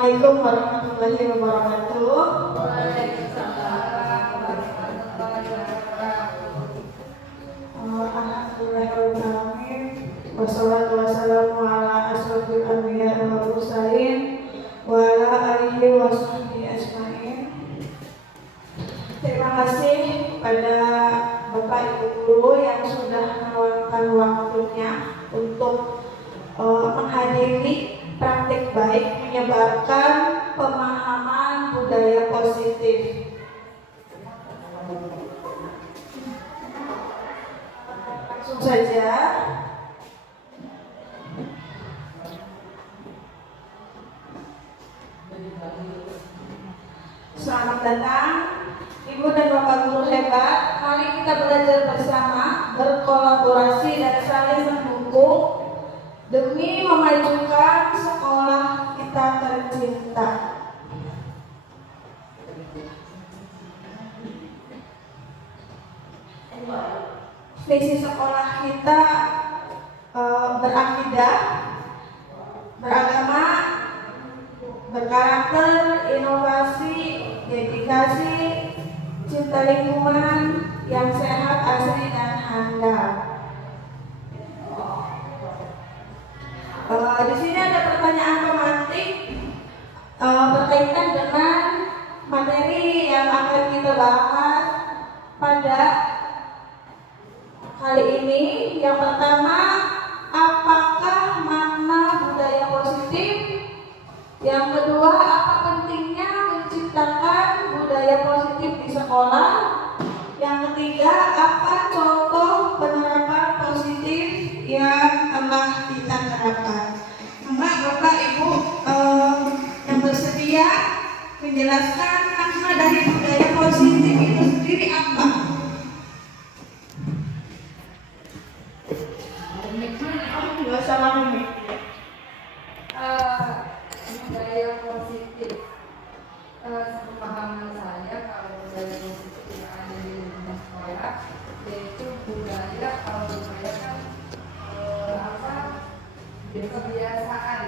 Assalamualaikum warahmatullahi wabarakatuh. Waalaikumsalam warahmatullahi wabarakatuh. Alhamdulillahirrahmanirrahim. Wassalatu wassalamu ala asrofil anbiya wal mursalin wa ala alihi wa sahbihi ajmain. Terima kasih pada Bapak Ibu guru yang sudah meluangkan waktunya untuk menghadiri praktik baik menyebarkan pemahaman budaya positif. Langsung saja. Selamat datang Ibu dan Bapak guru hebat. Mari kita belajar bersama, berkolaborasi dan saling mendukung demi memajukan sekolah kita tercinta. Visi sekolah kita berakidah, beragama, berkarakter, inovasi, dedikasi, cinta lingkungan yang sehat, asri, dan handal. Di sini ada pertanyaan pemantik berkaitan dengan materi yang akan kita bahas pada kali ini. Yang pertama, apakah makna budaya positif? Yang kedua, apa pentingnya menciptakan budaya positif di sekolah? Yang ketiga, apa contoh penerapan positif yang telah kita terapkan? Mbak, Bapak, Ibu yang bersedia menjelaskan makna dari budaya positif itu sendiri apa? Nggak salah nih. Budaya positif, sepemahaman saya kalau budaya positif yang ada di lingkungan sekolah, yaitu budaya, kalau budaya kan kebiasaan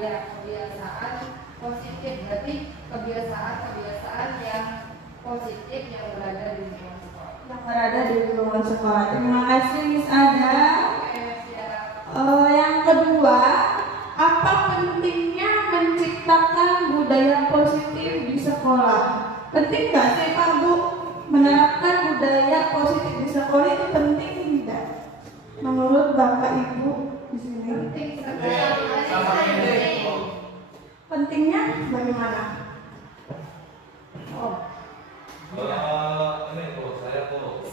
ya, kebiasaan positif, berarti kebiasaan yang positif yang berada di lingkungan sekolah. Terima kasih Miss Ada. Yang kedua, apa pentingnya menciptakan budaya positif di sekolah? Penting nggak sih Pak Bu menerapkan budaya positif di sekolah itu penting tidak? Menurut Bapak Ibu di sini. Pentingnya bagaimana? Ini Bu, saya Bu.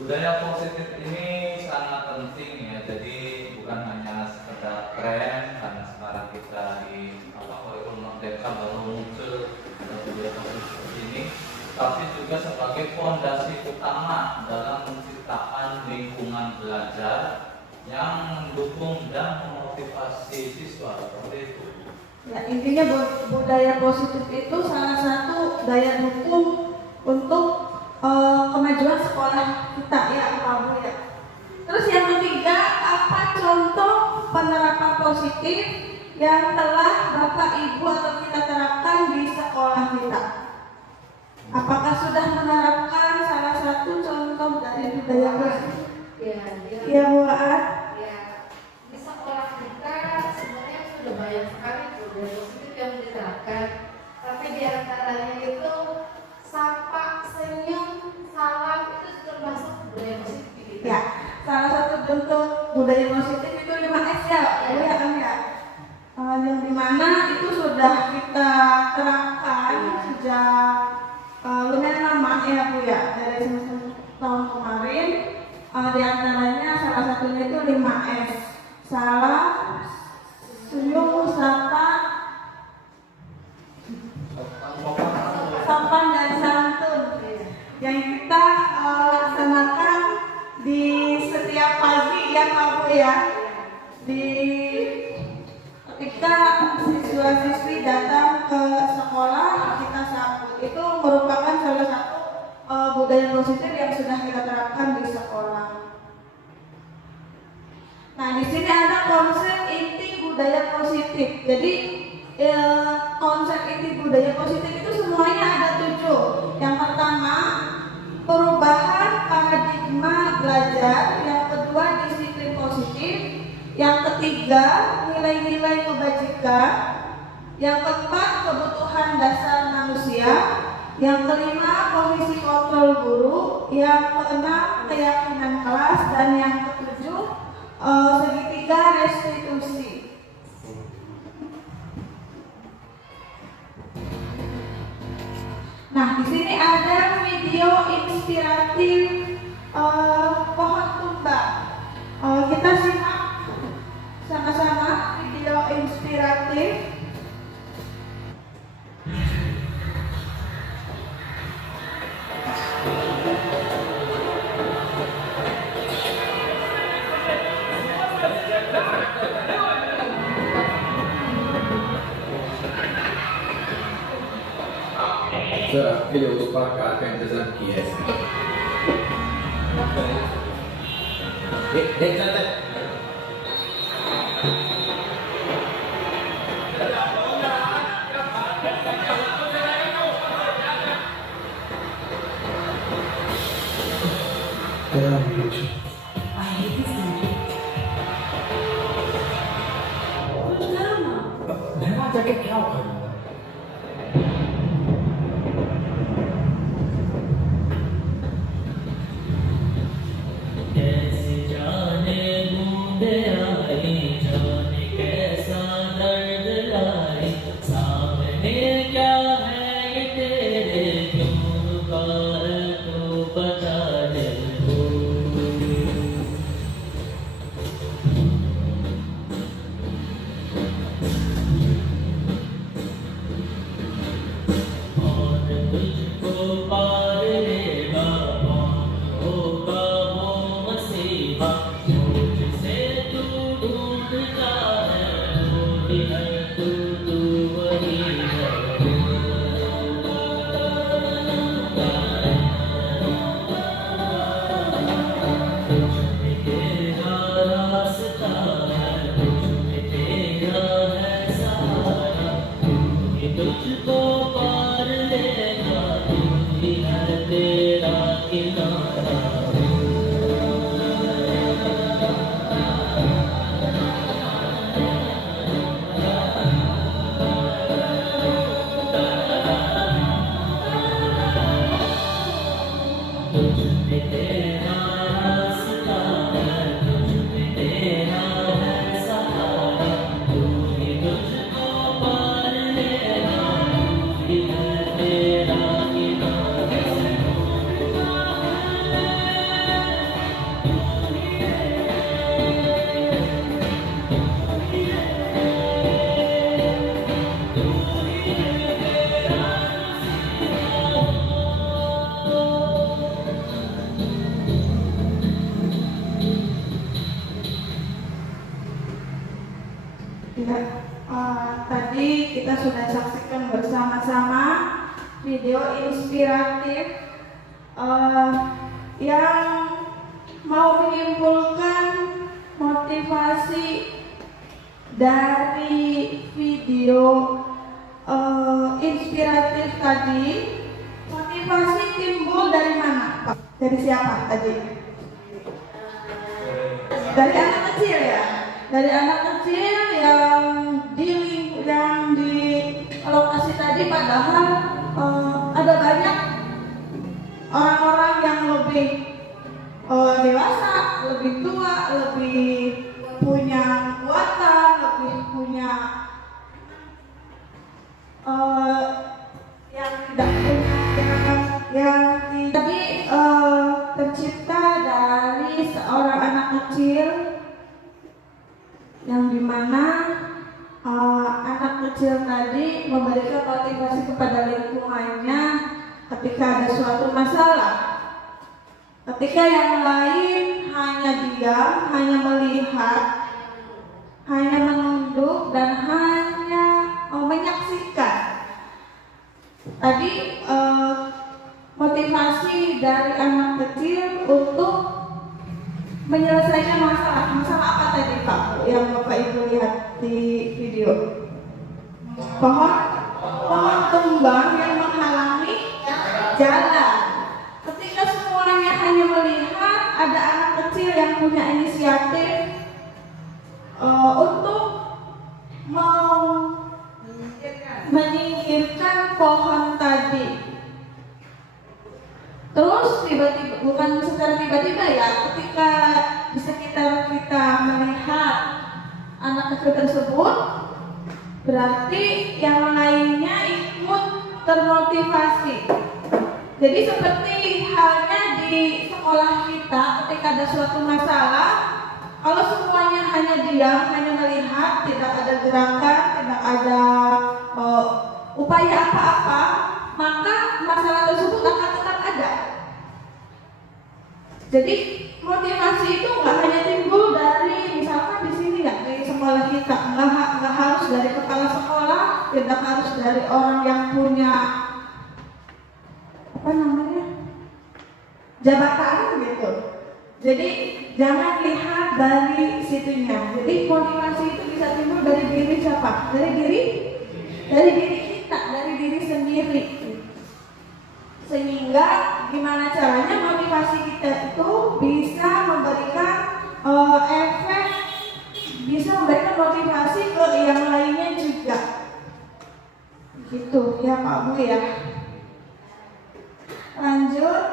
Budaya positif ini sangat penting ya. Jadi bukan hanya sekedar tren karena sekarang kita di kurikulum merdeka baru muncul budaya positif seperti ini, tapi juga sebagai fondasi utama dalam menciptakan lingkungan belajar yang mendukung dan memotivasi siswa seperti itu. Ya, intinya budaya positif itu salah satu daya dukung untuk kemajuan sekolah kita ya Pak Bu ya. Terus yang ketiga, apa contoh penerapan positif yang telah Bapak Ibu atau kita terapkan di sekolah kita? Apakah sudah menerapkan salah satu contoh dari budaya positif? Ya Bu Aat. Ya, di sekolah kita sebenarnya sudah banyak sekali budaya positif yang diterapkan, tapi di antaranya itu sapa, senyum, salam itu termasuk budaya positif. Ya, salah satu bentuk budaya positif itu 5S ya, Bu ya kan ya. Yang dimana itu sudah kita terapkan sejak lumayan lama ya Bu ya, dari semester tahun kemarin. Di antaranya salah satunya itu 5S, salam, senyum, sapa, sopan dan santun yang kita laksanakan di setiap pagi ya Pak Bu ya. Di ketika siswa-siswi datang ke sekolah kita sambut, itu merupakan salah satu budaya positif yang sudah kita terapkan di sekolah. Nah, di sini ada konsep positif. Jadi konsep inti budaya positif itu semuanya ada 7. Yang pertama, perubahan paradigma belajar. Yang kedua, disiplin positif. Yang ketiga, nilai-nilai kebajikan. Yang keempat, kebutuhan dasar manusia. Yang kelima, komisi kontrol guru. Yang keenam, keyakinan kelas. Dan yang ketujuh, segitiga restitusi. Nah, di sini ada video inspiratif pohon tumbang. Kita simak sama-sama video inspiratif. Sir, ये ऊपर कार का इंतजाम किया है देख जाते जाके क्या करूँगा Tadi kita sudah saksikan bersama-sama video inspiratif yang mau menyimpulkan motivasi dari video inspiratif tadi. Motivasi timbul dari mana, Pak? Dari siapa tadi? Dari anak kecil ya? Dari anak kecil yang di lokasi tadi, padahal ada banyak orang-orang yang lebih dewasa, lebih tua, lebih punya kekuatan, lebih punya yang tidak punya tadi tercipta dari seorang anak kecil yang dimana anak kecil tadi memberikan motivasi kepada lingkungannya ketika ada suatu masalah. Ketika yang lain hanya diam, hanya melihat, hanya menunduk dan hanya menyaksikan. Tadi motivasi dari anak kecil untuk menyelesaikan masalah. Masalah apa tadi Pak yang Bapak Ibu lihat di video. Pohon tumbang yang menghalangi jalan. Ketika semuanya hanya melihat ada anak kecil yang punya inisiatif untuk menyingkirkan pohon tadi. Terus tiba-tiba, bukan secara tiba-tiba ya, ketika di sekitar kita melihat anak kecil tersebut, berarti yang lainnya ikut termotivasi. Jadi seperti halnya di sekolah kita, ketika ada suatu masalah, kalau semuanya hanya diam, hanya melihat, tidak ada gerakan, tidak ada upaya apa-apa, maka masalah tersebut akan tetap ada. Jadi motivasi itu nggak hanya timbul dari, misalkan di sini ya, di sekolah kita, nggak harus dari kepala sekolah, tidak harus dari orang yang punya jabatan gitu. Jadi jangan lihat dari situnya. Jadi motivasi itu bisa timbul dari diri siapa? Dari diri kita, dari diri sendiri. Sehingga gimana caranya motivasi kita itu bisa memberikan efek, bisa memberikan motivasi ke yang lainnya juga. Gitu ya Pak Bu ya. Lanjut.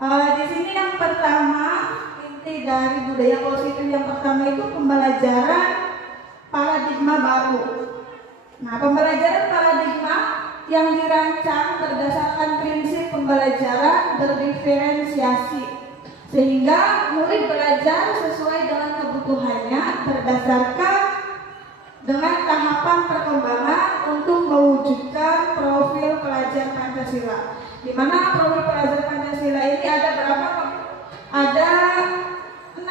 Di sini yang pertama, inti dari budaya positif yang pertama itu pembelajaran paradigma baru. Nah, pembelajaran paradigma yang dirancang berdasarkan prinsip pembelajaran berdiferensiasi, sehingga murid belajar sesuai dengan kebutuhannya berdasarkan dengan tahapan perkembangan untuk mewujudkan profil pelajar Pancasila. Di mana profil pelajar Pancasila ini ada berapa? Ada 6.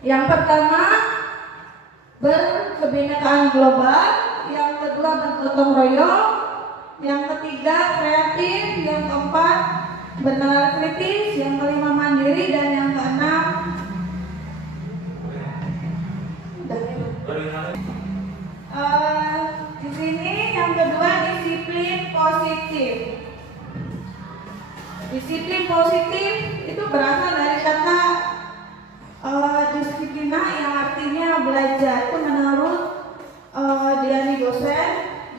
Yang pertama, berkebinekaan global. Yang kedua, bergotong royong. Yang ketiga, kreatif. Yang keempat, bernalar kritis. Yang kelima, mandiri. Dan yang keenam, di sini yang kedua, disiplin positif. Disiplin positif itu berasal dari kata disiplina yang artinya belajar. Itu menurut Diani dosen,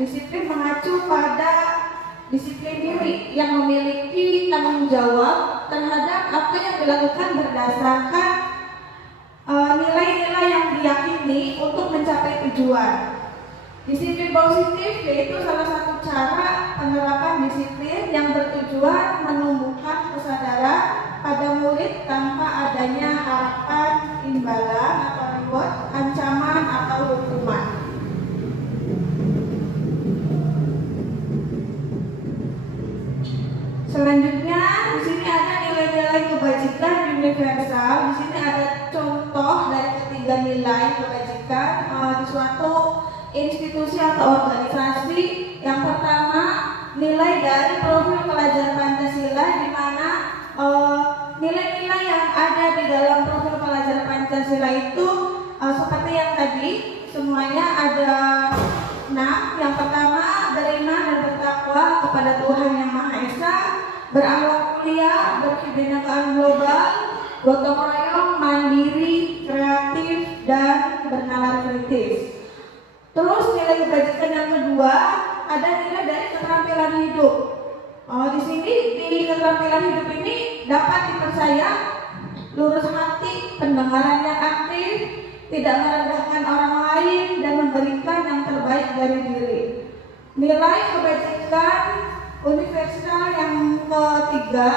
disiplin mengacu pada disiplin diri yang memiliki tanggung jawab terhadap apa yang dilakukan berdasarkan nilai-nilai yang diyakini untuk mencapai tujuan. Disiplin positif yaitu salah satu cara penerapan disiplin yang bertujuan menumbuhkan kesadaran pada murid tanpa adanya harapan imbalan atau reward, ancaman atau hukuman. Selanjutnya di sini ada nilai-nilai kebajikan universal. Di sini ada contoh dari ketiga nilai kebajikan di suatu institusi atau organisasi. Yang pertama, nilai dari profil pelajar Pancasila, di mana nilai-nilai yang ada di dalam profil pelajar Pancasila itu seperti yang tadi, semuanya ada 6. Yang pertama, beriman dan bertakwa kepada Tuhan Yang Maha Esa, berakhlak mulia, berkebinekaan global, gotong royong, mandiri, kreatif, dan bernalar kritis. Terus nilai kebajikan yang kedua, ada nilai dari keterampilan hidup. Di sini di keterampilan hidup ini dapat dipercaya lurus hati, pendengaran yang aktif, tidak merendahkan orang lain, dan memberikan yang terbaik dari diri. Nilai kebajikan universal yang ketiga,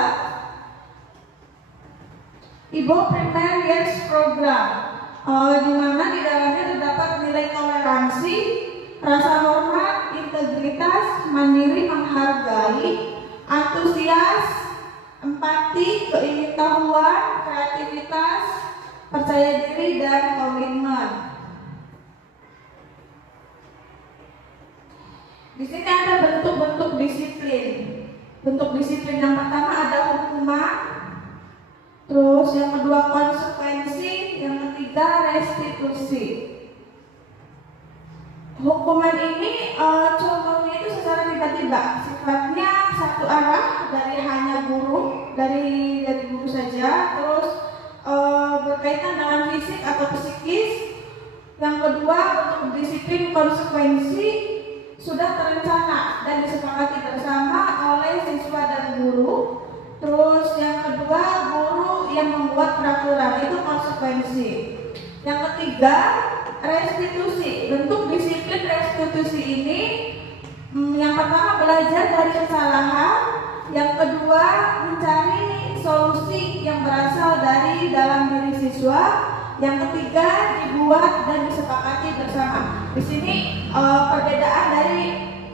Ibu Primer Years Program, di mana di dalamnya terdapat nilai toleransi, rasa hormat, integritas, mandiri, menghargai, antusias, empati, keingintahuan, kreativitas, percaya diri, dan komitmen. Di sini ada bentuk-bentuk disiplin. Bentuk disiplin yang pertama ada hukuman, terus yang kedua konsekuensi, yang ketiga ketiga restitusi. Hukuman ini contohnya itu secara tiba-tiba, sifatnya satu arah, dari hanya guru, dari guru saja, terus berkaitan dengan fisik atau psikis. Yang kedua, untuk disiplin konsekuensi sudah terencana dan disepakati bersama oleh siswa dan guru. Terus yang kedua, guru yang membuat peraturan, itu konsekuensi. Yang ketiga, restitusi. Bentuk disiplin restitusi ini yang pertama belajar dari kesalahan, yang kedua mencari solusi yang berasal dari dalam diri siswa, yang ketiga dibuat dan disepakati bersama. Di sini perbedaan dari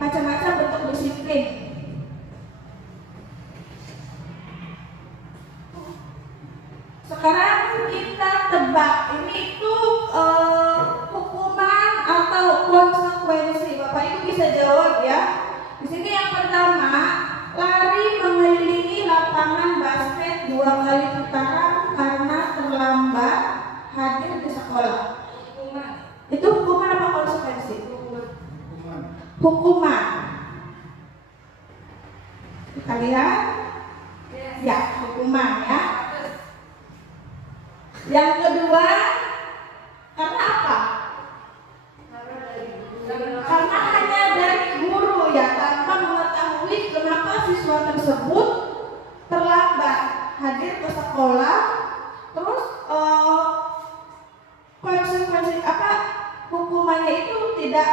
macam-macam bentuk disiplin. Sekarang kita tebak ini itu hukuman atau konsekuensi. Bapak Ibu bisa jawab ya. Di sini yang pertama, lari mengelilingi lapangan basket 2 kali putaran karena terlambat hadir di sekolah. Itu hukuman apa konsekuensi? Hukuman. Kita lihat. Ya, hukuman ya. Yang kedua, karena apa? Karena hanya dari guru ya, tanpa mengetahui kenapa siswa tersebut terlambat hadir ke sekolah. Terus konsekuensi apa? Hukumannya itu tidak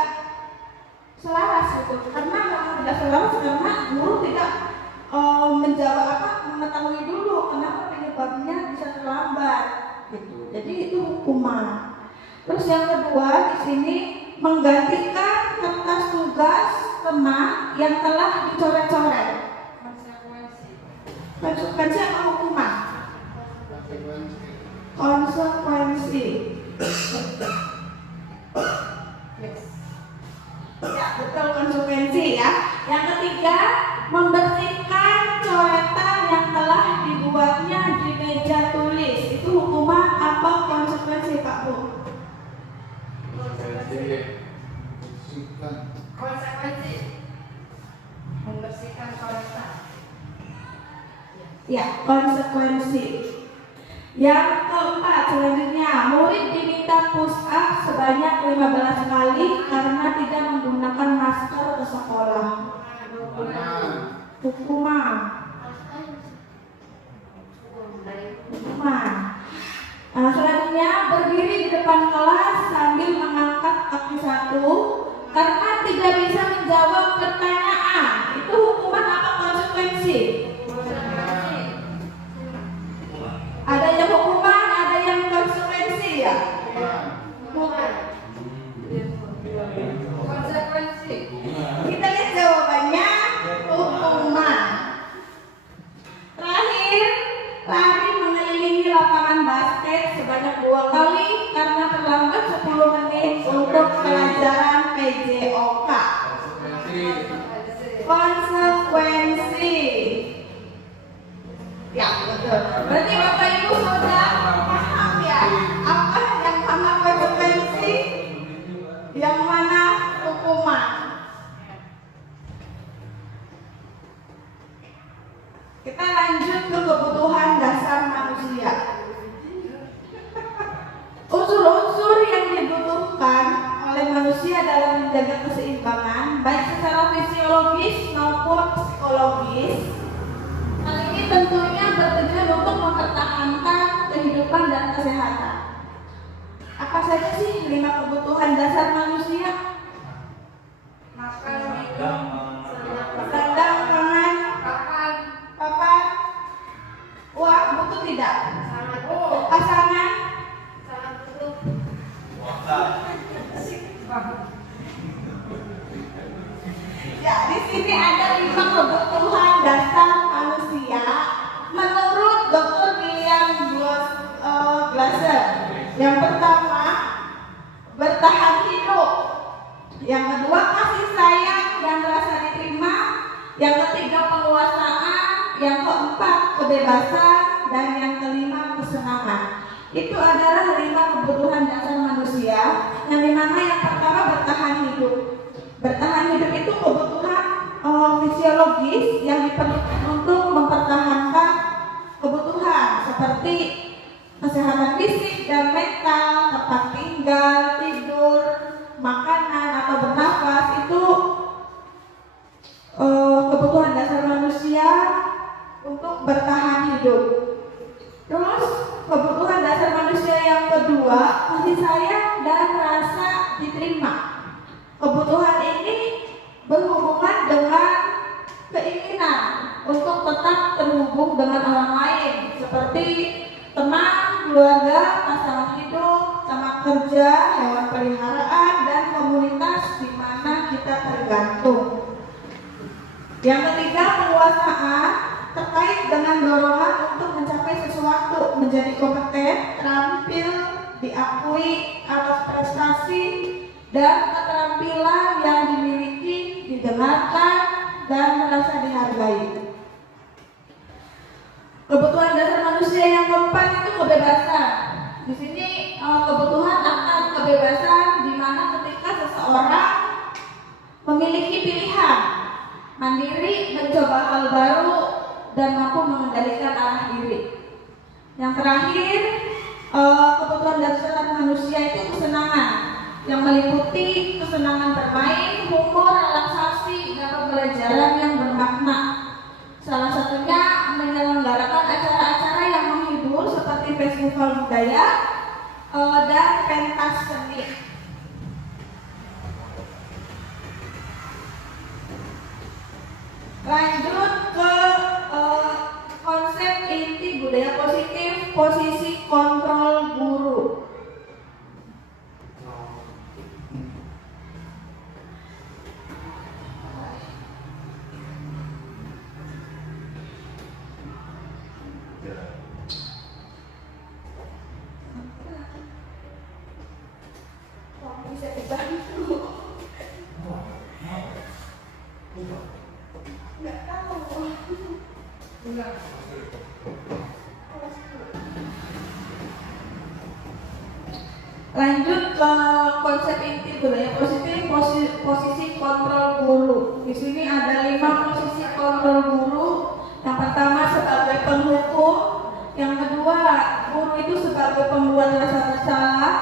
selaras gitu. Karena tidak selaras karena guru tidak menjawab mengetahui dulu kenapa penyebabnya bisa terlambat. Gitu. Jadi itu hukuman. Terus yang kedua di sini menggantikan kertas tugas teman yang telah dicoret-coret. Konsekuensi apa hukuman? Konsekuensi. Ya betul, konsekuensi ya. Yang ketiga membersihkan coretan yang telah dibuatnya di meja tulis. Itu hukuman apa konsekuensi Pak Bu? Konsekuensi membersihkan coretan. Ya, konsekuensi. Yang keempat selanjutnya, murid diminta push up sebanyak 15 kali karena tidak menggunakan masker ke sekolah. Hukuman. Selanjutnya berdiri di depan kelas sambil mengangkat kaki satu karena tidak bisa menjawab pertanyaan. Itu hukuman apa konsekuensi? Ada yang hukuman, ada yang konsekuensi ya? Konsekuensi. Kita lihat jawabannya, hukuman. Terakhir, lari mengelilingi lapangan basket sebanyak 2 kali karena terlambat 10 menit untuk pelajaran PJOK. Konsekuensi. Ya betul. Berarti Bapak Ibu sudah paham ya apa yang mana konsekuensi, yang mana hukuman. Kita lanjut ke kebutuhan dasar manusia. Unsur-unsur yang dibutuhkan oleh manusia dalam menjaga keseimbangan baik secara fisiologis maupun psikologis. Hal ini tentunya bertujuan untuk mempertahankan kehidupan dan kesehatan. Apa saja sih 5 kebutuhan dasar manusia? Makan, minum, Sandang, pangan, papan, uang, butuh tidak? Pasangan, sangat butuh. ya di sini ada 5 kebutuhan dasar manusia menurut Dr. William Glasser. Yang pertama, bertahan hidup. Yang kedua, kasih sayang dan rasa diterima. Yang ketiga, penguasaan. Yang keempat, kebebasan. Dan yang kelima, kesenangan. itu adalah 5 kebutuhan dasar manusia, yang dimana yang pertama bertahan hidup. Bertahan hidup itu kebutuhan fisiologis yang diperlukan untuk mempertahankan kebutuhan seperti kesehatan fisik dan mental, tempat tinggal, tidur, makanan atau bernafas. Itu kebutuhan dasar manusia untuk bertahan hidup. Terus kebutuhan dasar manusia yang kedua, kasih sayang dan rasa diterima. Kebutuhan ini berhubungan dengan keinginan untuk tetap terhubung dengan orang lain, seperti teman, keluarga, pasangan hidup, teman kerja, hewan peliharaan, dan komunitas di mana kita tergantung. Yang ketiga, penguasaan terkait dengan dorongan untuk mencapai sesuatu, menjadi kompeten, terampil, diakui atas prestasi dan keterampilan yang dimiliki, didengarkan dan merasa dihargai. Kebutuhan dasar manusia yang keempat itu kebebasan. Di sini kebutuhan akan kebebasan di mana ketika seseorang memiliki pilihan, mandiri, mencoba hal baru, dan mampu mengendalikan arah diri. Yang terakhir, kebutuhan dasar manusia itu kesenangan, yang meliputi kesenangan bermain, humor, relaksasi, dan pembelajaran yang bermakna. Salah satunya menyelenggarakan acara-acara yang menghibur seperti festival budaya dan pentas seni. Lanjut ke konsep inti budaya positif, posisi kontrol guru. Bisa dibantu? Nggak tahu. Lanjut ke konsep inti budaya positif, posisi kontrol guru. Di sini ada 5 posisi kontrol guru. Yang pertama sebagai penghukum, yang kedua guru itu sebagai pembuat rasa bersalah,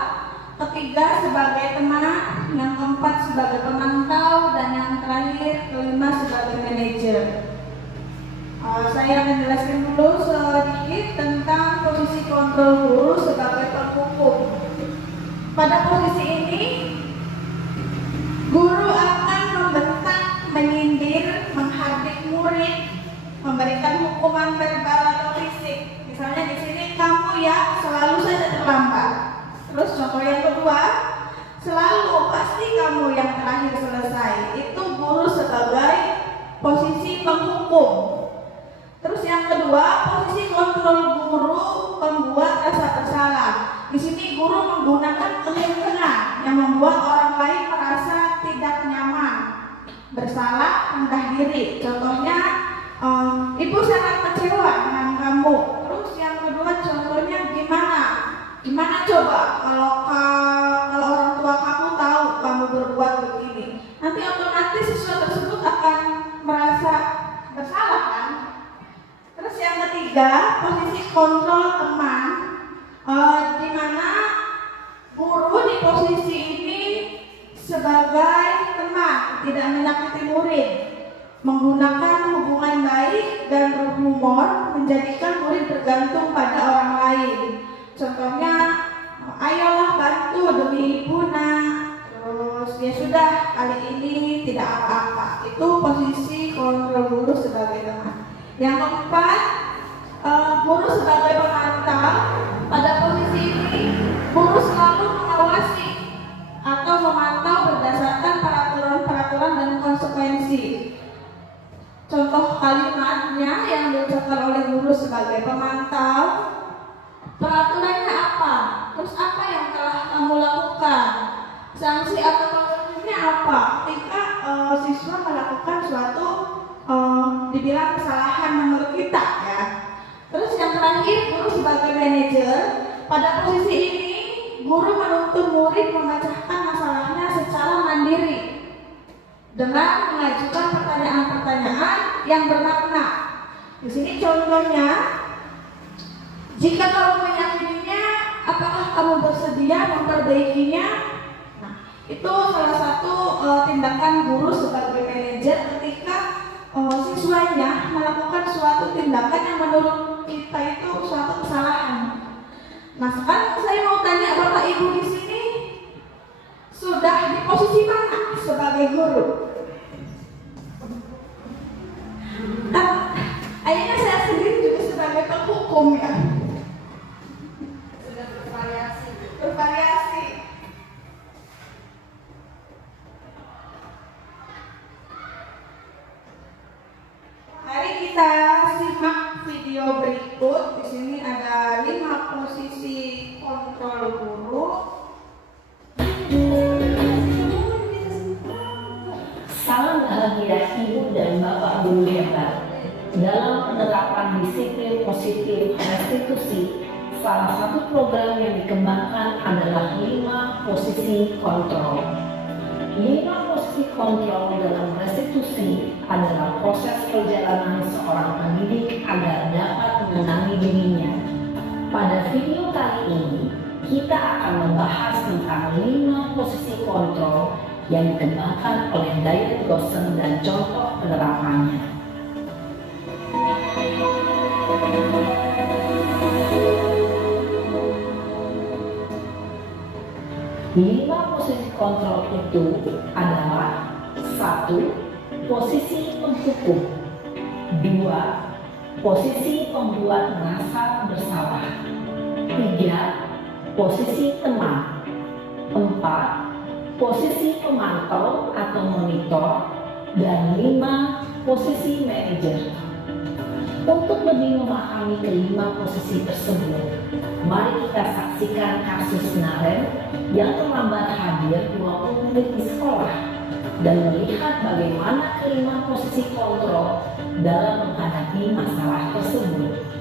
ketiga sebagai teman, yang keempat sebagai pemantau, dan yang terakhir kelima sebagai manajer. Saya akan jelaskan dulu sedikit tentang posisi kontrol guru sebagai penghukum. Pada posisi ini, guru akan membentak, menyindir, menghardik murid, memberikan hukuman verbal atau fisik. Misalnya di sini, kamu ya selalu saja terlambat. Terus contoh yang kedua, selalu pasti kamu yang terakhir selesai. Itu guru sebagai posisi penghukum. Terus yang kedua, posisi kontrol guru pembuat rasa bersalah. Di sini guru menggunakan kehilafan yang membuat orang lain merasa tidak nyaman, bersalah, rendah diri. Contohnya, ibu sangat kecewa dengan kamu. Terus yang kedua contohnya gimana coba kalau orang tua kamu tahu kamu berbuat begini, nanti otomatis siswa tersebut akan merasa bersalah kan? Terus yang ketiga, posisi kontrol teman, di mana guru di posisi ini sebagai teman, tidak menyakiti murid, menggunakan hubungan baik dan berhumor, menjadikan murid bergantung pada orang lain. Contohnya, ayolah bantu demi ibu nak. Terus ya sudah, kali ini tidak apa-apa. Itu posisi kontrol guru sebagai teman. Yang keempat, guru sebagai pemantau. Pada posisi ini, guru selalu mengawasi atau memantau berdasarkan peraturan-peraturan dan konsekuensi. Contoh kalimatnya yang diucapkan oleh guru sebagai pemantau, peraturannya apa? Terus apa yang telah kamu lakukan? Sanksi atau konsekuensinya apa? Ketika siswa melakukan suatu dibilang kesalahan menurut kita ya. Terus yang terakhir, guru sebagai manajer. Pada posisi ini, guru menuntun murid memecahkan masalahnya secara mandiri dengan mengajukan pertanyaan-pertanyaan yang bermakna. Di sini contohnya, jika kamu menyakitinya, apakah kamu bersedia memperbaikinya? Nah, itu salah satu tindakan guru sebagai manajer ketika siswanya melakukan suatu tindakan yang menurut kita itu suatu kesalahan. Nah, sekarang saya mau tanya Bapak Ibu di sini, sudah di posisi mana sebagai guru? Akhirnya saya sendiri juga sebagai penghukum ya. Sudah bervariasi. Bervariasi. Mari kita simak video berikut. Di sini ada 5 posisi kontrol guru. Salam bahagia Ibu dan Bapak guru hebat. Dalam penerapan disiplin positif restitusi, salah satu program yang dikembangkan adalah 5 posisi kontrol. 5 posisi kontrol dalam restitusi adalah proses perjalanan seorang pendidik agar dapat mengenali dirinya. Pada video kali ini, kita akan membahas tentang 5 posisi kontrol yang dikembangkan oleh Diane Goshen dan contoh penerapannya. 5 posisi kontrol itu adalah 1. Posisi penghukum, 2. Posisi pembuat merasa bersalah, 3. Posisi teman, 4. Posisi pemantau atau monitor, dan 5. Posisi manajer. Untuk lebih memahami kelima posisi tersebut, mari kita saksikan kasus Naren yang terlambat hadir 20 menit di sekolah dan melihat bagaimana kelima posisi kontrol dalam menghadapi masalah tersebut.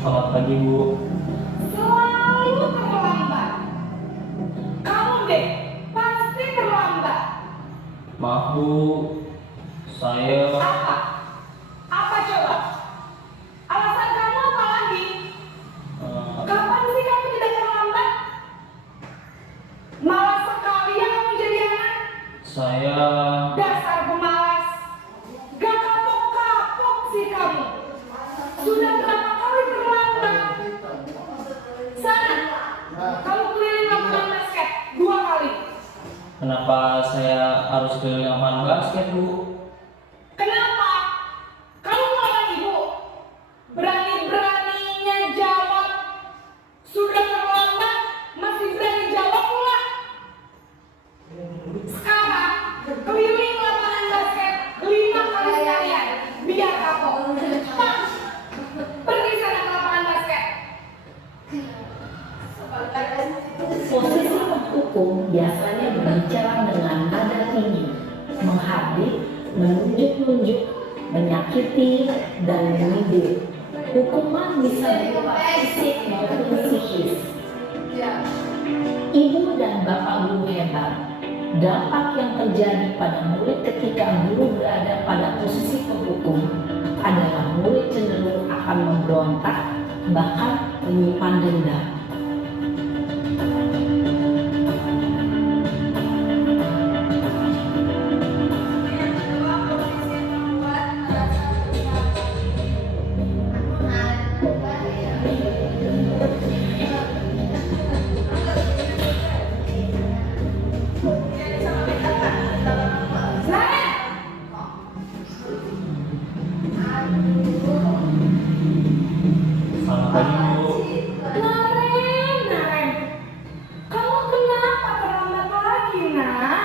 Selamat pagi, Bu. Selalu terlambat. Kamu deh, pasti terlambat. Maaf, Bu. Saya Apa? Apa coba? Alasan kamu apa lagi? Kapan sih kamu tidak terlambat? Malas sekali ya kamu jadi anak. saya Dasar pemalas. Gak kapok-kapok sih kamu. Sudah berapa kali terlambat? Sana, kamu keliling lapangan basket 2 kali. kenapa saya harus keliling lapangan basket, Bu? Kenapa? Kamu malah ibu. Berani-beraninya jawab. Sudah terlambat, masih berani jawab pula. Sekarang, keliling lapangan basket 5 kali sekalian. Biar kapok. Pak, pergi sana ke lapangan basket. Posisi penghukum biasanya berbicara dengan nada tinggi, menghardik, menunjuk-nunjuk, menyakiti, dan menyindir. Hukuman bisa berupa fisik maupun psikis. Ibu dan Bapak guru hebat, dampak yang terjadi pada murid ketika guru berada pada posisi penghukum adalah murid cenderung akan memberontak, bahkan menyimpan dendam. Selamat pagi, Bu. Naren, kamu kenapa terlambat lagi, nak?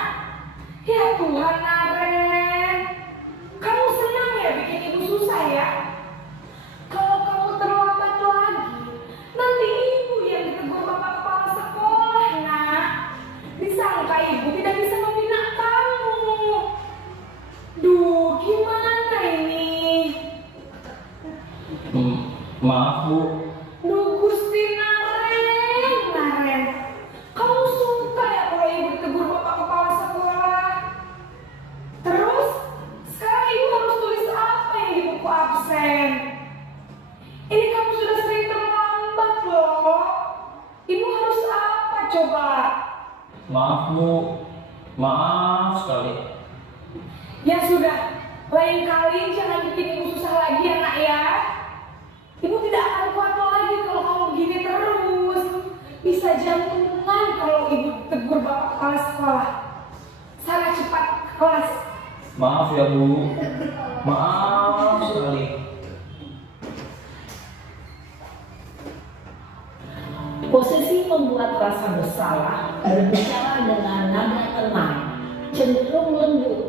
Maaf Bu. Duh Gusti Naren. Kamu suka ya kalau ibu ditegur bapak kepala sekolah? Terus, sekarang ibu harus tulis apa yang di buku absen? Ini kamu sudah sering terlambat loh. Ibu harus apa coba? Maaf Bu. Maaf sekali. Ya sudah, lain kali jangan bikin ibu susah lagi ya nak ya. Ibu tidak akan kuat lagi kalau kamu begini terus. Bisa jantungan kalau ibu tegur bapak kepala sekolah. Sana cepat ke kelas. Maaf ya Bu. Maaf sekali. Posisi pembuat rasa bersalah berbicara dengan nada tenang, cenderung lembut.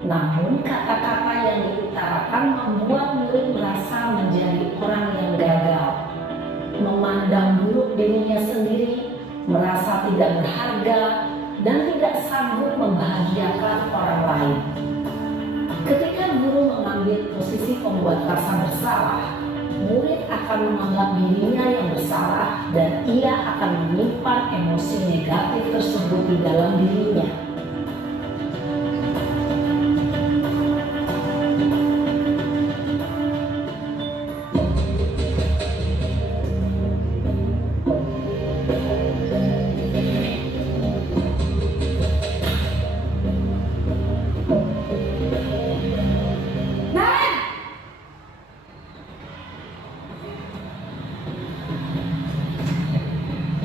Namun kata-kata yang diutarakan membuat murid merasa menjadi orang yang gagal, memandang buruk dirinya sendiri, merasa tidak berharga, dan tidak sanggup membahagiakan orang lain. Ketika guru mengambil posisi pembuat rasa bersalah, murid akan menganggap dirinya yang bersalah dan ia akan menyimpan emosi negatif tersebut di dalam dirinya.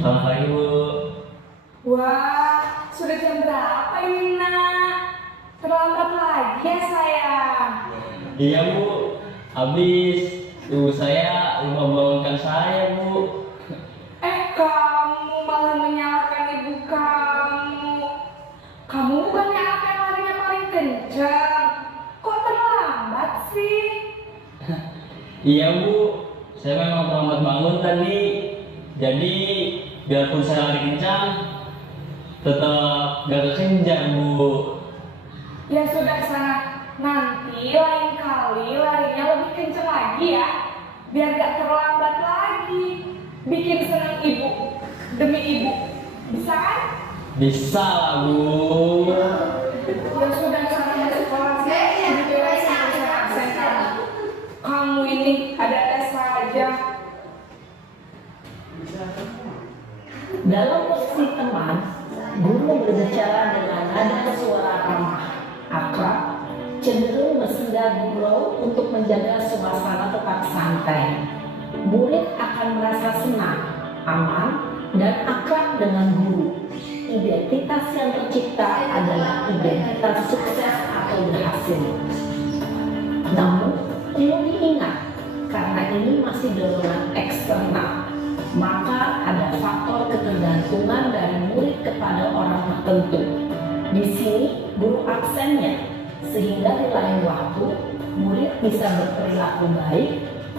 Selamat pagi Bu. Wah, sudah jam berapa ini nak? Terlambat lagi ya sayang. Iya Bu. Habis ibu saya lupa bangunkan saya Bu. Kamu malah menyalahkan ibu kamu. Kamu bukannya apa yang larinya paling kencang? Kok terlambat sih? Iya Bu. Saya memang terlambat bangun tadi. Jadi biarpun saya lari kencang, tetap gak kekenjang Bu. Ya sudah sana, nanti lain kali larinya lebih kencang lagi ya, biar gak terlambat lagi. Bikin senang ibu demi ibu, bisa kan? Bisa lah Bu. Ya sudah sana masuk sekolah sih, absen kamu. Kamu ini ada saja. Dalam posisi teman, guru berbicara dengan nada suara ramah, akrab, cenderung bersenda gurau untuk menjaga suasana tetap santai. Murid akan merasa senang, aman, dan akrab dengan guru. Identitas yang tercipta adalah identitas sukses atau berhasil. Namun, perlu diingat, karena ini masih dorongan eksternal, maka ada faktor ketergantungan dari murid kepada orang tertentu. Di sini guru absennya, sehingga di lain waktu murid bisa berperilaku baik,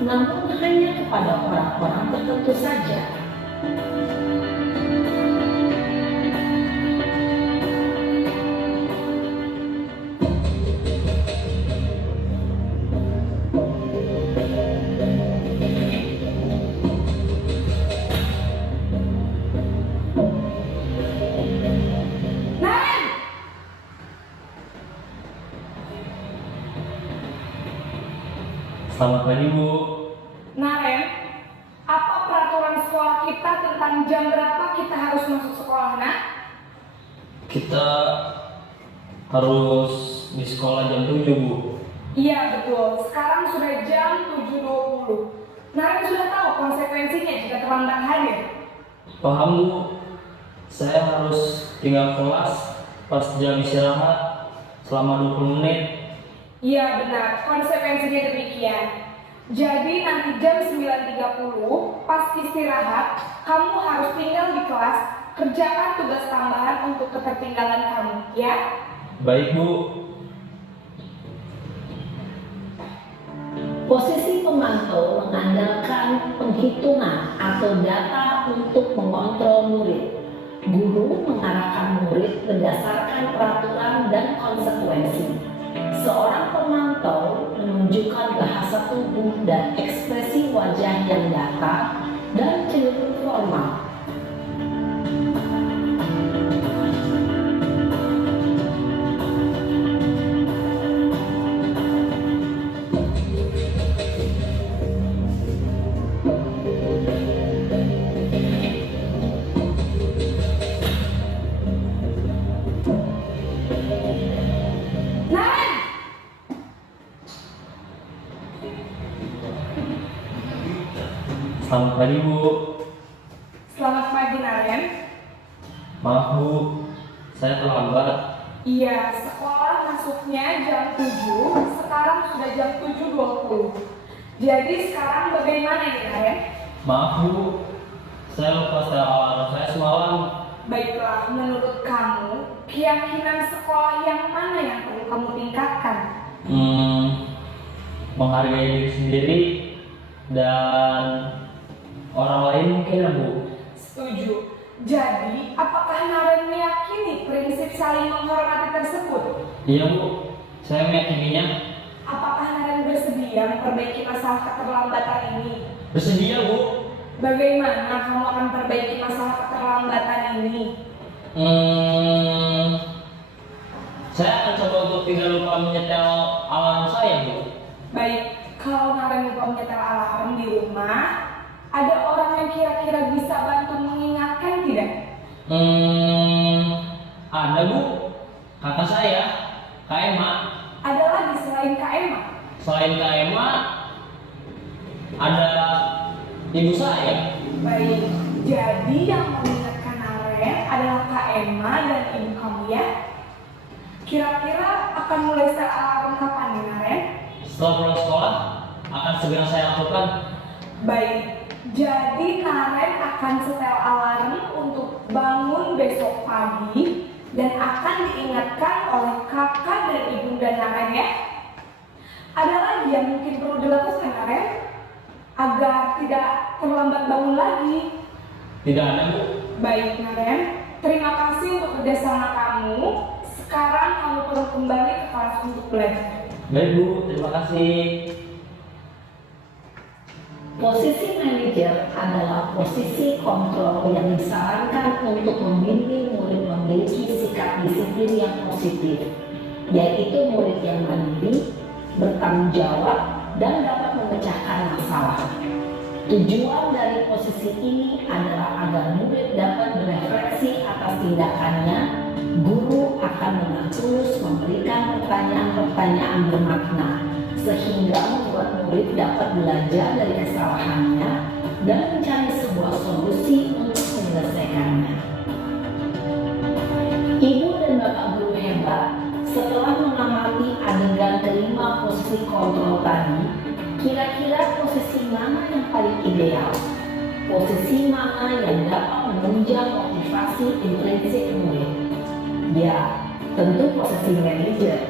namun hanya kepada orang-orang tertentu saja. Selamat pagi Bu. Naren, apa peraturan sekolah kita tentang jam berapa kita harus masuk sekolah, nak? Kita harus di sekolah jam 7 Bu. Iya betul, sekarang sudah jam 7.20. Naren sudah tahu konsekuensinya jika terlambat hadir. Paham Bu. Saya harus tinggal kelas pas jam istirahat selama 20 menit. Iya benar, konsekuensinya demikian. Jadi nanti jam 9.30 pas istirahat, kamu harus tinggal di kelas, kerjakan tugas tambahan untuk ketertinggalan kamu, ya? Baik Bu. Posisi pemantau mengandalkan penghitungan atau data untuk mengontrol murid. Guru mengarahkan murid berdasarkan peraturan dan konsekuensi. Seorang pemantau menunjukkan bahasa tubuh dan ekspresi wajah yang datar dan cenderung formal. Selamat pagi Bu. Selamat pagi Naren. Maaf Bu, saya terlambat. Iya, sekolah masuknya jam 7, sekarang sudah jam 7.20. Jadi sekarang bagaimana nih Naren? Maaf Bu, saya lupa setel alarm saya semalam. Baiklah, menurut kamu, keyakinan sekolah yang mana yang perlu kamu tingkatkan? Menghargai diri sendiri dan orang lain mungkin ya Bu. Setuju. Jadi, apakah Naren meyakini prinsip saling menghormati tersebut? Iya Bu, saya meyakininya. Apakah Naren bersedia memperbaiki masalah keterlambatan ini? Bersedia Bu. Bagaimana kamu akan perbaiki masalah keterlambatan ini? Saya akan coba untuk tidak lupa menyetel alarm saya Bu. Baik, kalau Naren lupa menyetel alarm di rumah, ada orang yang kira-kira bisa bantu mengingatkan tidak? Ada Bu, kakak saya, Kak Emma. Ada lagi selain Kak Emma? Selain Kak Emma, ada ibu saya. Baik, jadi yang mengingatkan Naren adalah Kak Emma dan ibu kamu ya? Kira-kira akan mulai setel alarm kapan nih Naren? Setelah pulang sekolah, akan segera saya lakukan. Baik, jadi Naren akan setel alarm untuk bangun besok pagi dan akan diingatkan oleh kakak dan ibunda Naren ya. Ada lagi yang mungkin perlu dilakukan Naren agar tidak terlambat bangun lagi. Tidak ada Bu. Baik Naren, terima kasih untuk kerjasama kamu. Sekarang kamu perlu kembali ke kelas untuk belajar. Baik Bu, terima kasih. Posisi manajer adalah posisi kontrol yang disarankan untuk membimbing murid memiliki sikap disiplin yang positif, yaitu murid yang mandiri, bertanggung jawab, dan dapat memecahkan masalah. Tujuan dari posisi ini adalah agar murid dapat berefleksi atas tindakannya. Guru akan dengan tulus memberikan pertanyaan-pertanyaan bermakna, sehingga membuat murid dapat belajar dari kesalahannya dan mencari sebuah solusi untuk menyelesaikannya. Ibu dan Bapak guru hebat, setelah mengamati adegan kelima posisi kontrol tadi, kira-kira posisi mana yang paling ideal? Posisi mana yang dapat menunjang motivasi intrinsik murid? Ya, tentu posisi manajer.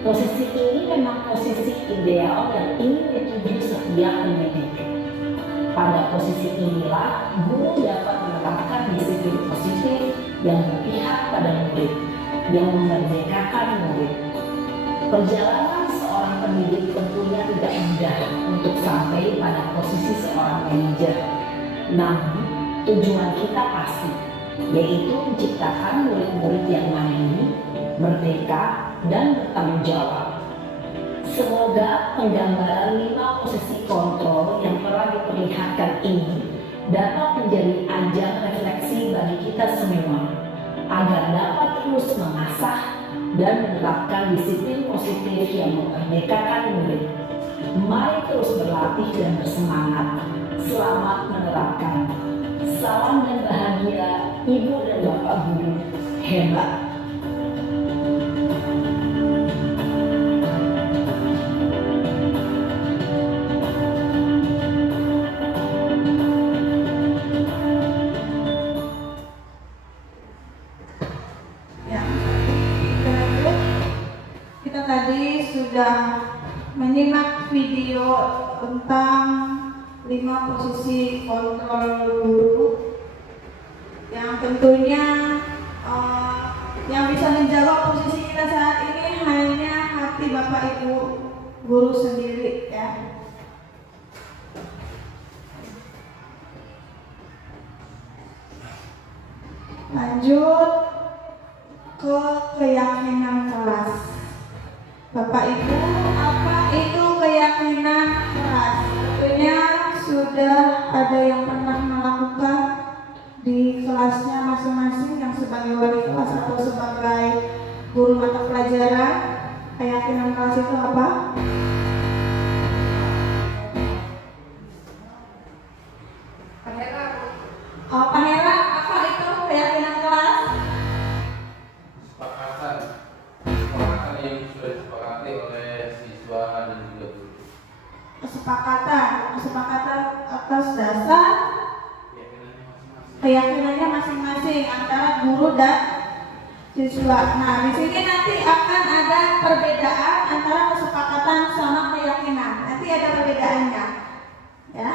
Posisi ini memang posisi ideal dan ingin dituju setiap pendidik. Pada posisi inilah, guru dapat menerapkan disiplin positif yang berpihak pada murid, yang memerdekakan murid. Perjalanan seorang pendidik tentunya tidak mudah untuk sampai pada posisi seorang manajer. Namun, tujuan kita pasti, yaitu menciptakan murid-murid yang mandiri, merdeka, dan bertanggung jawab. Semoga penggambaran 5 posisi kontrol yang telah diperlihatkan ini dapat menjadi ajang refleksi bagi kita semua, agar dapat terus mengasah dan menerapkan disiplin positif yang memerdekakan murid. Mari terus berlatih dan bersemangat. Selamat menerapkan. Salam dan bahagia, Ibu dan Bapak guru hebat. Ya, lanjut. Kita tadi sudah menyimak video tentang 5 posisi kontrol guru yang tentunya yang bisa menjawab posisi kita saat ini hanya hati Bapak Ibu guru sendiri ya. sudah ada yang pernah melakukan di kelasnya masing-masing yang sebagai wali kelas atau sebagai guru mata pelajaran, keyakinan kelas itu apa? Pak Hera, apa itu keyakinan kelas? Kesepakatan yang sudah disepakati oleh siswa dan juga guru. Kesepakatan atas dasar keyakinannya masing-masing antara guru dan siswa. Nah, di sini nanti akan ada perbedaan antara kesepakatan sama keyakinan. Nanti ada perbedaannya, ya.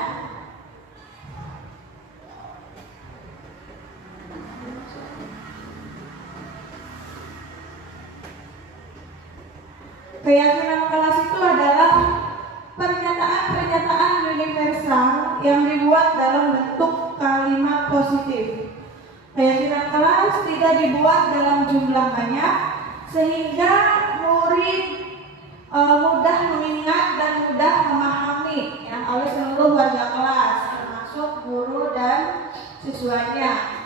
Keyakinan kelas itu adalah pernyataan-pernyataan universal yang dibuat dalam bentuk kalimat positif. Keyakinan kelas tidak dibuat dalam jumlah banyak sehingga murid mudah mengingat dan mudah memahami ya, oleh seluruh warga kelas termasuk guru dan siswanya.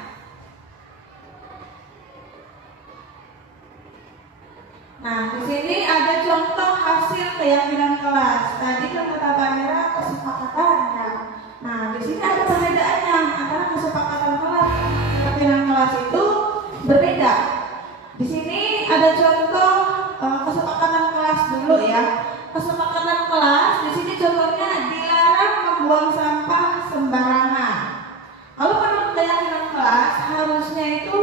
Nah, di sini ada contoh hasil keyakinan kelas. Tadi kan kata Pak Hera kesepakatannya. Nah, di sini ada perbedaannya antara kesepakatan kelas dan keyakinan kelas itu berbeda. Di sini ada contoh kesepakatan kelas dulu ya. Kesepakatan kelas di sini contohnya dilarang membuang sampah sembarangan. Kalau menurut keyakinan kelas harusnya itu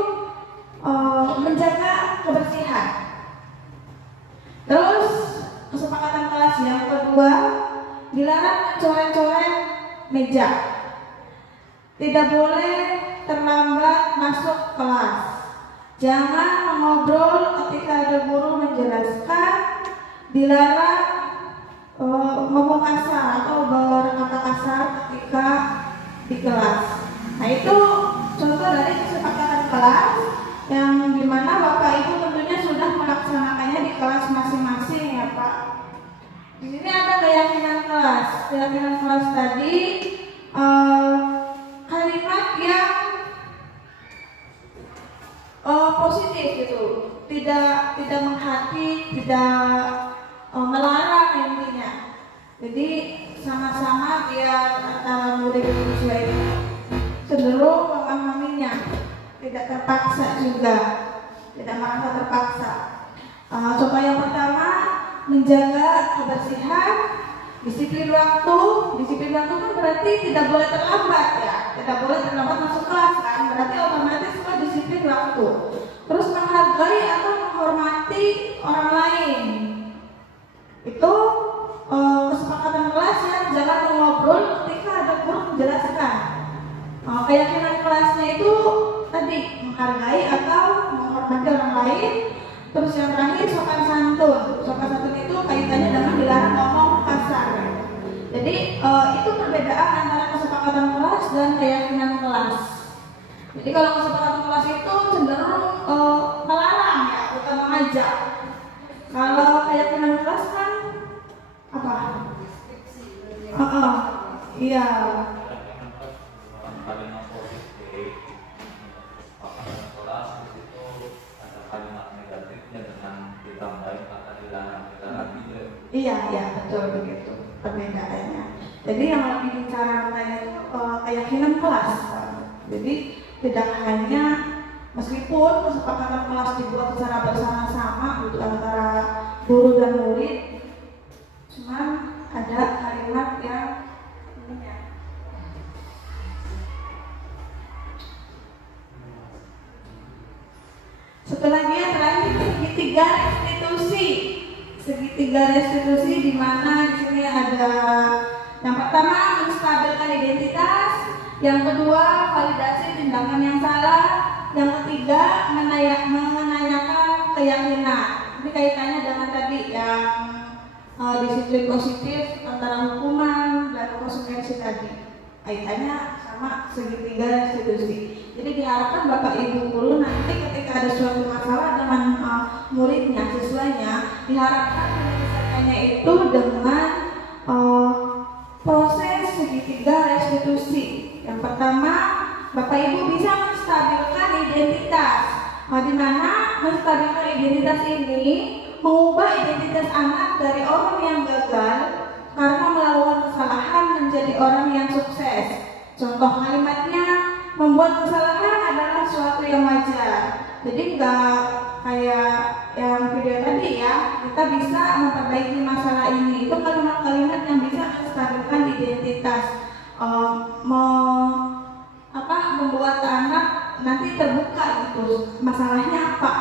menjaga kebersihan. Terus kesepakatan kelas yang kedua dilarang mencoret-coret meja. Tidak boleh terlambat masuk kelas. Jangan mengobrol ketika ada guru menjelaskan. Dilarang ngomong kasar atau berkata kasar ketika di kelas. Nah, itu contoh dari kesepakatan kelas yang dimana Bapak Ibu tentunya sudah melaksanakannya di kelas masing-masing ya Pak. Di sini ada keyakinan kelas. Keyakinan kelas tadi kalimat yang positif gitu, tidak menghati, tidak melarang intinya. Jadi sama-sama biar antara murid dan siswa itu cenderung memahaminya. Tidak terpaksa juga, tidak merasa terpaksa. Contoh yang pertama, menjaga kebersihan, disiplin waktu. Disiplin waktu kan berarti tidak boleh terlambat ya, tidak boleh terlambat masuk kelas kan, berarti otomatis itu disiplin waktu. Terus menghargai atau menghormati orang lain. Itu kesepakatan kelas ya, jangan mengobrol ketika ada guru menjelaskan. Keyakinan kelasnya itu tadi menghargai atau menghormati orang lain. Terus yang terakhir sopan santun. Sopan santun itu kaitannya dengan dilarang ngomong kasar. Jadi itu perbedaan antara kesepakatan kelas dan keyakinan kelas. Jadi kalau kesepakatan kelas itu cenderung melarang ya, bukan mengajak. Kalau keyakinan kelas kan apa? Iya. Kalimat positif, kesepakatan kelas itu ada kalimat negatifnya dengan ditambahin kata dilarang gitu. Iya betul begitu perbedaannya. Jadi yang lebih dibicarakan itu keyakinan kelas. Jadi tidak hanya meskipun kesepakatan kelas dibuat secara bersama-sama untuk antara guru dan murid, cuman ada kalimat yang setelahnya terakhir segitiga restitusi. Segitiga restitusi di mana di sini ada yang pertama menstabilkan identitas, yang kedua validasi tindakan yang salah, yang ketiga menanyakan keyakinan. Ini kaitannya dengan tadi yang disiplin positif antara hukuman dan konsekuensi tadi. Kaitannya sama segitiga restitusi. Jadi diharapkan Bapak Ibu guru nanti ketika ada suatu masalah dengan muridnya, siswanya, diharapkan menyelesaikannya itu dengan proses segitiga restitusi. pertama, Bapak Ibu bisa menstabilkan identitas. Di mana menstabilkan identitas ini mengubah identitas anak dari orang yang gagal karena melakukan kesalahan menjadi orang yang sukses. Contoh kalimatnya, membuat kesalahan adalah sesuatu yang wajar. Jadi enggak kayak yang video tadi ya, kita bisa memperbaiki masalah ini. Itu kalimat-kalimat yang bisa menstabilkan identitas, membuat anak nanti terbuka gitu masalahnya apa.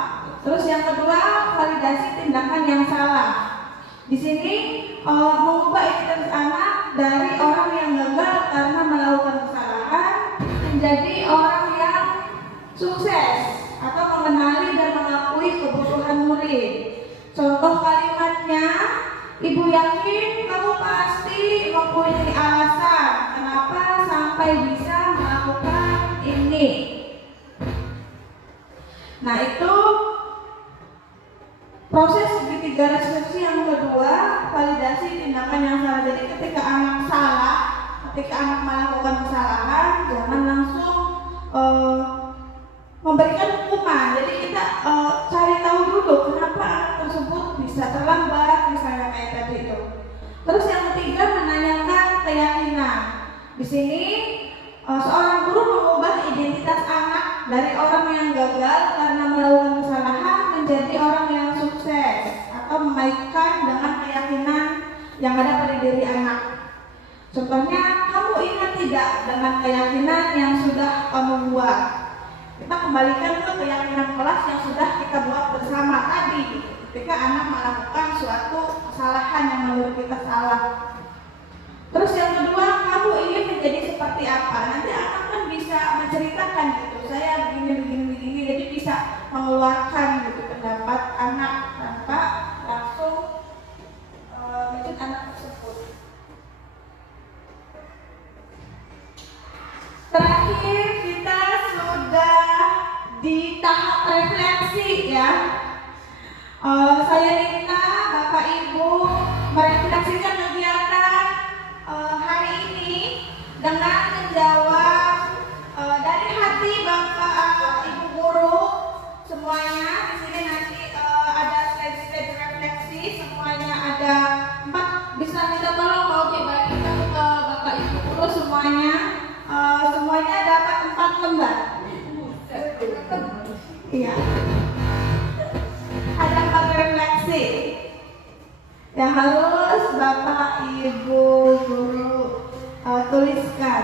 Terus yang kedua, validasi tindakan yang salah. Di sini mengubah identitas anak dari orang yang gagal karena melakukan kesalahan menjadi orang yang sukses atau mengenali dan mengakui kebutuhan murid. Contoh kalimatnya, Ibu yakin kamu pasti mempunyai alasan kenapa sampai bisa melakukan ini. Nah, itu proses segitiga resepsi yang kedua, validasi tindakan yang salah. Jadi ketika anak salah, ketika anak melakukan kesalahan, jangan langsung memberikan hukuman. Jadi kita cari tahu dulu kenapa anak tersebut bisa terlambat, misalnya kayak tadi itu. Terus yang ketiga, menanyakan keyakinan. Di sini seorang guru mengubah identitas anak dari orang yang gagal karena melakukan kesalahan menjadi orang yang sukses, atau mengaitkan dengan keyakinan yang ada pada diri anak. Contohnya, kamu ingat tidak dengan keyakinan yang sudah kamu buat? Kita kembalikan ke keyakinan kelas yang sudah kita buat bersama tadi, ketika anak melakukan suatu kesalahan yang menurut kita salah. Terus yang kedua, kamu ingin menjadi seperti apa? Nanti anak kan bisa menceritakan gitu, saya begini, jadi bisa mengeluarkan gitu pendapat anak tanpa langsung menunjuk anak tersebut. Terakhir, kita sudah di tahap refleksi ya. Saya minta Bapak Ibu merefleksikan kegiatan hari ini dengan menjawab dari hati Bapak Ibu guru semuanya. Di sini nanti ada slide-slide refleksi, semuanya ada 4. Bisa minta tolong mau dibagikan ke Bapak Ibu guru semuanya. Semuanya dapat 4 lembar. Iya. Ada 4 refleksi yang harus Bapak Ibu guru tuliskan.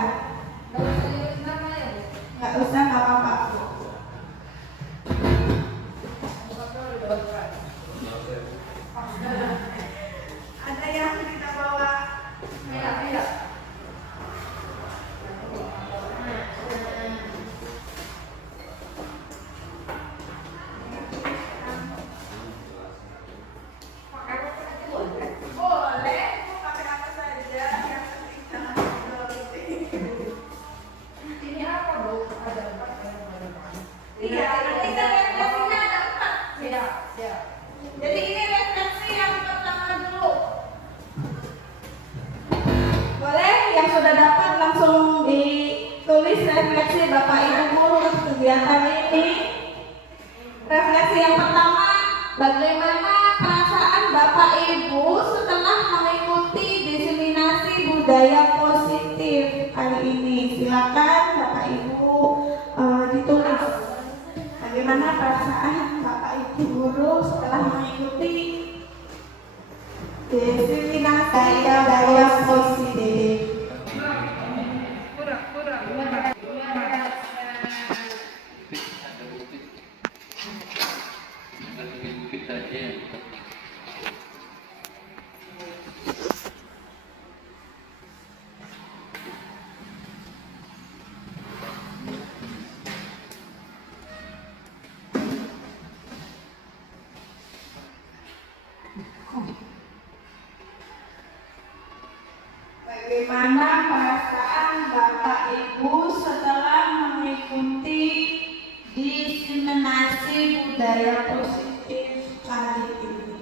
Nggak usah, nggak apa-apa. Ada yang kita bawa merah. Jadi ini refleksi yang pertama dulu. Boleh yang sudah dapat langsung ditulis refleksi Bapak Ibu guru kegiatan ini. Refleksi yang pertama, bagaimana perasaan Bapak Ibu setelah mengikuti diseminasi budaya positif kali ini? Silakan Bapak Ibu ditulis. Bagaimana perasaan Bapak Ibu guru setelah mengikuti diseminasi budaya positif? Bagaimana perasaan Bapak Ibu setelah mengikuti diseminasi budaya positif kali ini?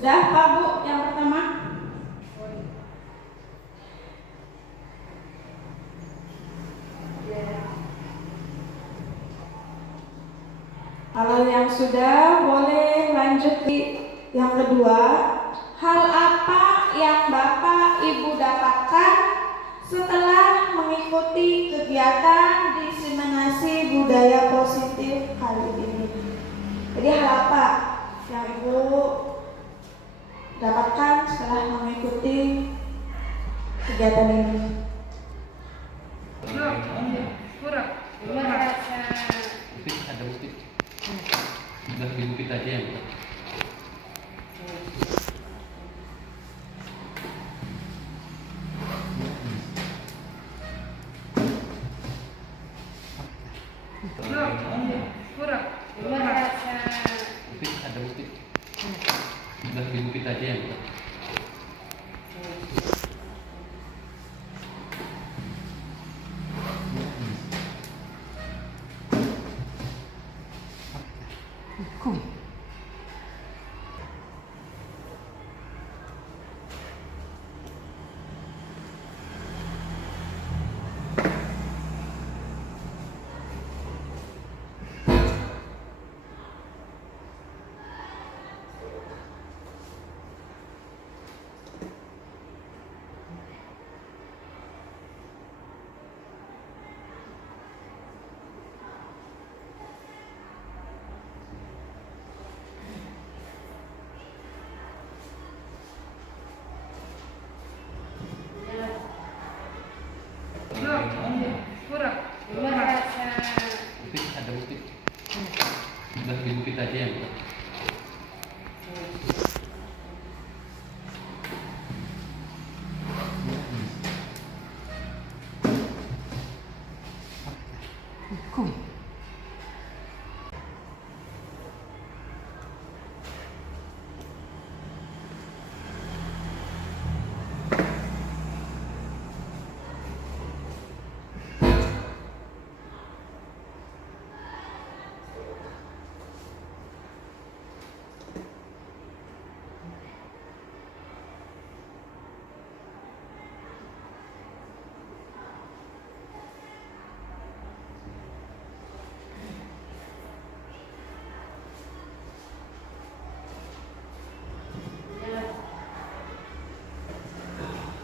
Sudah Pak Bu yang pertama? Kalau yang sudah, boleh lanjut di yang kedua. Hal apa yang Bapak Ibu dapatkan setelah mengikuti kegiatan diseminasi budaya positif kali ini? Jadi hal apa yang Ibu dapatkan setelah mengikuti kegiatan ini? Bukit, ada bukit. Udah di bukit aja yang bukit, ada bukit. Udah di bukit aja yang bukit, ada bukit. Udah di bukit aja yang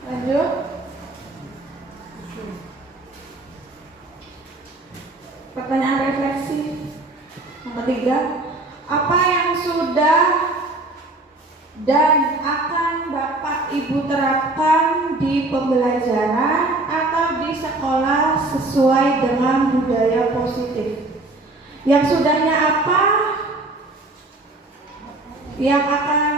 Lanjut. Pertanyaan refleksi yang ketiga, apa yang sudah dan akan Bapak Ibu terapkan di pembelajaran atau di sekolah sesuai dengan budaya positif? Yang sudahnya apa? Yang akan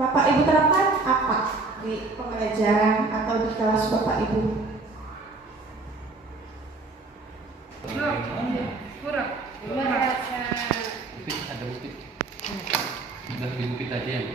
Bapak Ibu terapkan apa di pembelajaran atau di kelas Bapak Ibu? bukit, ada bukit. Udah di bukit aja yang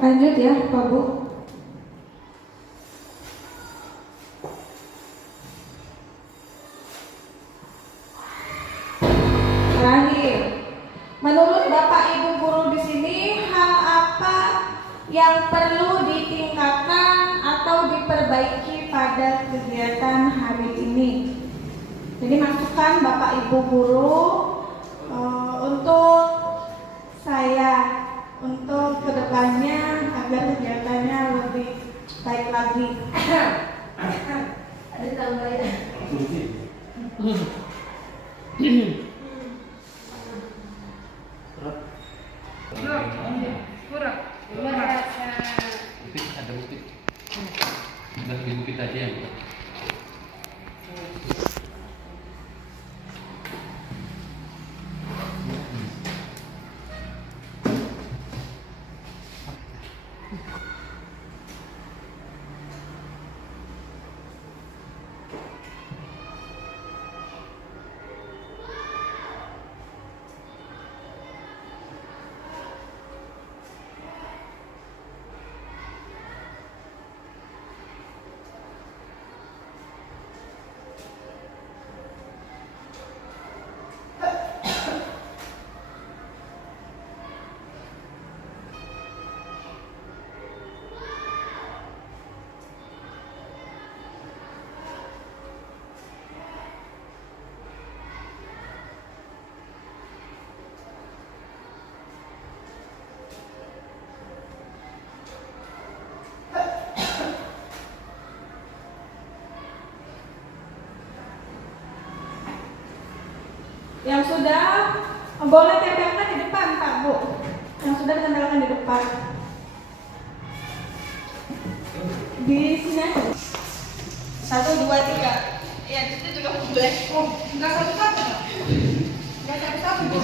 Lanjut ya Pak Bu. Terakhir, menurut Bapak Ibu guru di sini, hal apa yang perlu ditingkatkan atau diperbaiki pada kegiatan hari ini? Jadi masukan Bapak Ibu guru untuk saya untuk kedepannya agar kegiatannya lebih baik lagi. Ada tambahan. Bukit, ada bukit. Udah di bukit aja yang Yang sudah boleh tempelkan di depan, Pak, Bu. Yang sudah ditempelkan di depan. Di sini aja. 1, 2, 3. Ya, di situ juga boleh. Oh, enggak satu-satu. Enggak satu-satu, Bu.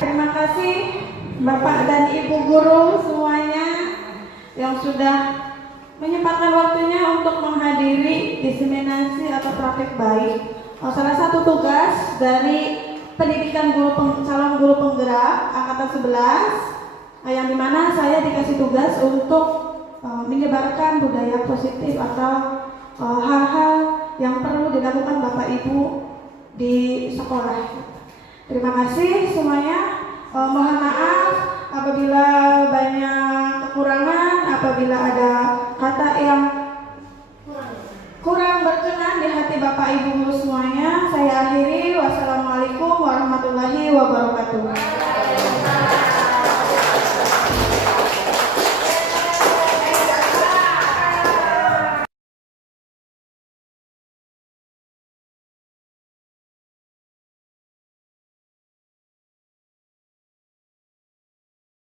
Terima kasih Bapak dan Ibu guru semuanya yang sudah menyempatkan waktunya untuk menghadiri diseminasi atau praktek baik. Salah satu tugas dari pendidikan calon guru penggerak angkatan 11 yang dimana saya dikasih tugas untuk menyebarkan budaya positif atau hal-hal yang perlu dilakukan Bapak Ibu di sekolah. Terima kasih semuanya. Mohon maaf apabila banyak kekurangan, apabila ada kata yang kurang berkenan di hati Bapak Ibu semuanya. Saya akhiri. Wassalamualaikum warahmatullahi wabarakatuh.